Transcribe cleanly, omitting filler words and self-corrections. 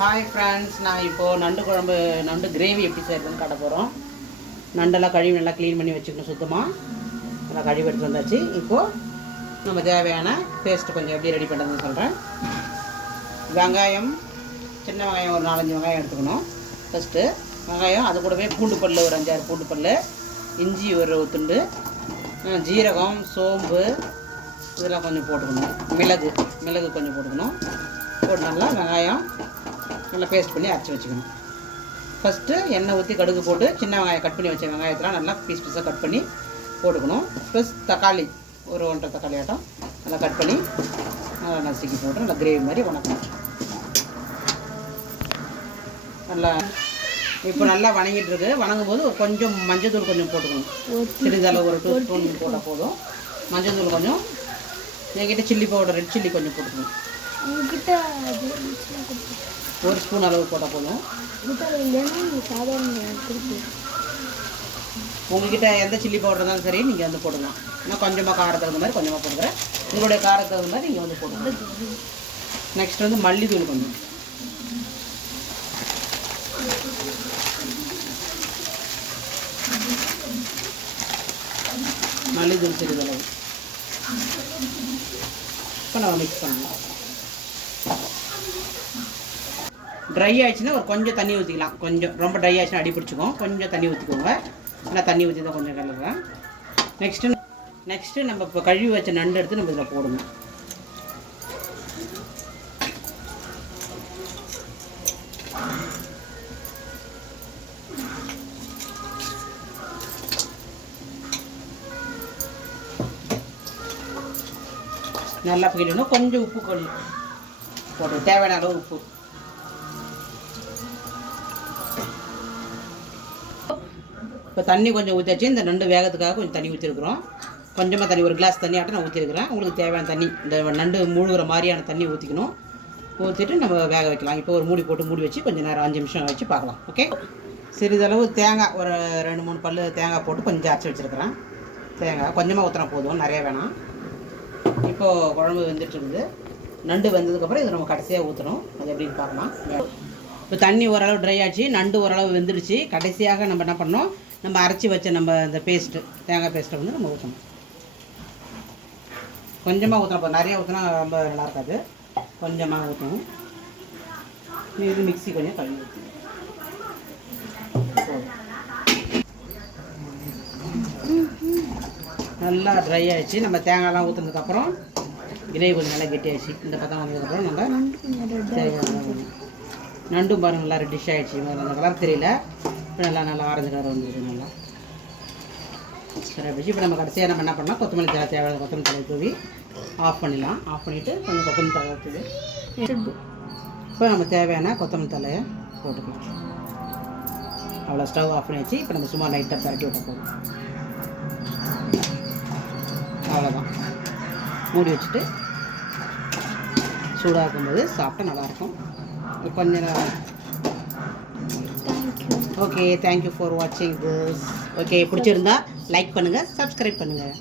Hi friends, நான் இப்போது நண்டு குழம்பு நண்டு கிரேவி எப்படி செய்யறதுன்னு காட்ட போகிறோம். நண்டெல்லாம் கழுவி நல்லா க்ளீன் பண்ணி வச்சுக்கணும். சுத்தமாக நல்லா கழுவி எடுத்து வந்தாச்சு. இப்போது நம்ம தேவையான பேஸ்ட்டு கொஞ்சம் எப்படி ரெடி பண்ணுறதுன்னு சொல்கிறேன். வெங்காயம், சின்ன வெங்காயம் ஒரு 4-5 வெங்காயம் எடுத்துக்கணும். ஃபஸ்ட்டு வெங்காயம், அது கூடவே பூண்டு பல் ஒரு 5-6 பூண்டு பல், இஞ்சி ஒரு துண்டு, ஜீரகம், சோம்பு இதெல்லாம் கொஞ்சம் போட்டுக்கணும். மிளகு கொஞ்சம் போட்டுக்கணும். போட்டு நல்லா வெங்காயம் நல்லா பேஸ்ட் பண்ணி அரைச்சி வச்சுக்கணும். ஃபஸ்ட்டு எண்ணெய் ஊற்றி கடுகு போட்டு சின்ன வெங்காயம் கட் பண்ணி வச்ச வெங்காயத்தெலாம் நல்லா பீஸாக கட் பண்ணி போட்டுக்கணும். ப்ளஸ் தக்காளி ஒரு 1.5 தக்காளி ஆட்டம் நல்லா கட் பண்ணி நல்லா நசுக்கி போட்டு நல்லா கிரேவி மாதிரி வணக்கணும். நல்லா இப்போ நல்லா வணங்கிட்டு இருக்கு. வணங்கும் போது கொஞ்சம் மஞ்சள் தூள் கொஞ்சம் போட்டுக்கணும். சிறிதளவு ஒரு 2 ஸ்பூன் போட்டால் போதும். மஞ்சள் தூள் கொஞ்சம், என்கிட்ட சில்லி பவுடர் ரெட் சில்லி கொஞ்சம் போட்டுக்கணும். ஒரு ஸ்பூன் அளவு போட்டால் போதும். உங்கள்கிட்ட எந்த சில்லி பவுடர் இருந்தாலும் சரி நீங்கள் வந்து போடலாம். நான் கொஞ்சமாக காரத்துக்கு தகுந்த மாதிரி கொஞ்சமாக போடுறேன். உங்களுடைய காரத்துக்கு தகுந்த மாதிரி நீங்கள் வந்து போடுங்க. நெக்ஸ்ட் வந்து மல்லித்தூள் கொஞ்சம், மல்லித்தூள் சிறிதளவு. இப்போ நம்ம மிக்ஸ் பண்ணலாம். ட்ரை ஆகிடுச்சுன்னா ஒரு கொஞ்சம் தண்ணி ஊற்றிக்கலாம். கொஞ்சம் ரொம்ப ட்ரை ஆகிடுச்சுன்னா அடி பிடிச்சிக்கும். கொஞ்சம் தண்ணி ஊற்றிக்கோங்க. நான் தண்ணி ஊற்றி தான் கொஞ்சம் கலக்குறேன். நெக்ஸ்ட்டு நம்ம இப்போ கழுவி வச்ச நண்டு எடுத்து நம்ம இதில் போடணும். நல்லா பிடிக்கணும். கொஞ்சம் உப்பு போட்டு தேவையான அளவு உப்பு. இப்போ தண்ணி கொஞ்சம் ஊற்றியாச்சு. இந்த நண்டு வேகத்துக்காக கொஞ்சம் தண்ணி ஊற்றிருக்கிறோம். கொஞ்சமாக தண்ணி, ஒரு கிளாஸ் தண்ணி ஆட்டம் நான் ஊற்றிருக்கிறேன். உங்களுக்கு தேவையான தண்ணி, இந்த நண்டு மூழ்கிற மாதிரியான தண்ணி ஊற்றிக்கணும். ஊற்றிட்டு நம்ம வேக வைக்கலாம். இப்போ ஒரு மூடி போட்டு மூடி வச்சு கொஞ்சம் நேரம் 5 நிமிஷம் வச்சு பார்க்கலாம். ஓகே. சிறிதளவு தேங்காய் ஒரு 2-3 பல் தேங்காய் போட்டு கொஞ்சம் அரைச்சி வச்சுருக்கிறேன். தேங்காய் கொஞ்சமாக ஊற்றினா போதும், நிறைய வேணாம். இப்போது குழம்பு வெந்துட்டுருக்குது. நண்டு வெந்ததுக்கப்புறம் இதை நம்ம கடைசியாக ஊற்றணும். அது எப்படின்னு பார்க்கலாம். இப்போ தண்ணி ஓரளவு ட்ரை ஆச்சு, நண்டு ஓரளவு வெந்துடுச்சு. கடைசியாக நம்ம என்ன பண்ணோம், நம்ம அரைச்சி வச்ச நம்ம இந்த பேஸ்ட்டு, தேங்காய் பேஸ்ட்டை வந்து நம்ம ஊற்றணும். கொஞ்சமாக ஊற்றினா போதும், நிறைய ஊற்றினா ரொம்ப நல்லா இருக்காது. கொஞ்சமாக ஊற்றணும். இது மிக்ஸி கொஞ்சம் கழுவி ஊற்றணும். நல்லா ட்ரை ஆகிடுச்சு. நம்ம தேங்காய்லாம் ஊற்றுனதுக்கப்புறம் கிரேவி கொஞ்சம் நல்லா கெட்டியாகிடுச்சு. இந்த பக்கம் வந்ததுக்கப்புறம் நம்ம நண்டும் பாருங்கள் நல்லா ரெட்டிஷ் ஆகிடுச்சு. அந்த கலர் தெரியல, இப்போ நல்லா ஆரஞ்சு கலர் வந்துடுது. நல்லா சரி ஆகிடுச்சு. இப்போ நம்ம கடைசியாக நம்ம என்ன பண்ணலாம், கொத்தமல்லி தழை, தேவையான கொத்தமல்லி தழை தூவி ஆஃப் பண்ணிடலாம். ஆஃப் பண்ணிவிட்டு கொஞ்சம் கொத்தமல்லி தழை தூவி இப்போ நம்ம தேவையான கொத்தமல்லி தலையை போட்டுக்கலாம். அவ்வளோ ஸ்டவ் ஆஃப் பண்ணியாச்சு. இப்போ நம்ம சும்மா லைட்டாக பரட்டி விட்ட போதும். அவ்வளோதான். மூடி வச்சுட்டு சூடாக இருக்கும்போது சாப்பிட்டா நல்லாயிருக்கும். கொஞ்சம் நேரம். ஓகே, தேங்க்யூ ஃபார் வாட்சிங் திஸ். ஓகே, பிடிச்சிருந்தா லைக் பண்ணுங்கள், சப்ஸ்கிரைப் பண்ணுங்கள்.